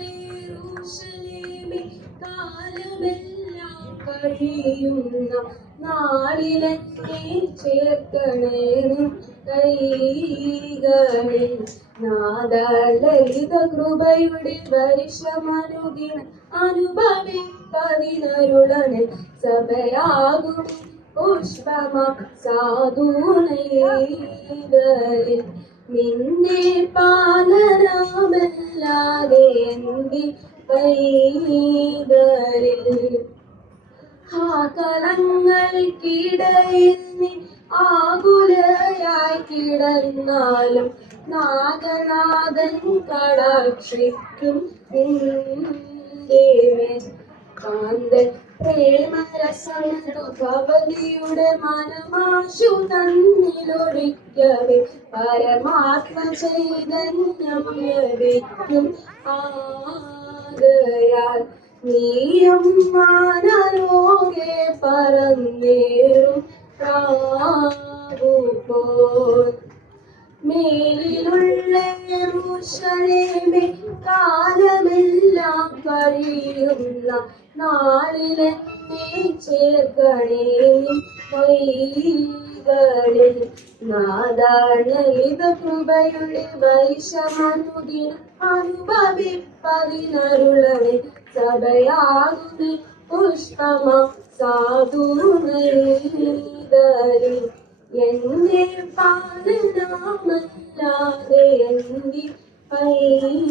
യെരൂശലേമേ, കാലമെല്ലാം കഴിയുന്ന നാളിലെന്നെ ചേർക്കണേ നിൻ കൈകളിൽ. നാദലളിത കൃപയുടെ വർഷമനുദിനം അനുഭവിപ്പതിനരുളണേ സഭയാകും പുഷ്പമ സാധുനൈകളിൽ. നിന്നെ പാലനമല്ലാതെ എന്തി കൈകളിൽ. ആ കലങ്ങൾക്കിടയിൽ നീ ആകുലയായി കിടന്നാലും നാഗനാഥൻ കടാക്ഷിക്കും നിന്റെ മേൽ. കാന്തൻ പ്രേമരസമതു ഭവതിയുടെ മനമാശു തന്നിലൊഴിക്കവേ പരമാത്മ ചൈതന്യം ലഭിക്കും. ആകയാൽ നീയും മാനരോഗെ പറന്നേറും പ്രാവുപോൽ. മേലിലുള്ള യെരൂശലേമേ, കാലമെല്ലാം കഴിയുന്ന നാളിലെന്നെ ചേർക്കണേ നിൻ കൈകളിൽ. നാദാലളിത കൃപയുടെ വൈഷമനുദിനം അനുഭവിപ്പതിനരുളണേ സഭയാകും പുഷ്പമ സാധുനൈകളിൽ. എന്റെ പാലനമല്ലാതെ എന്തി കൈകളിൽ.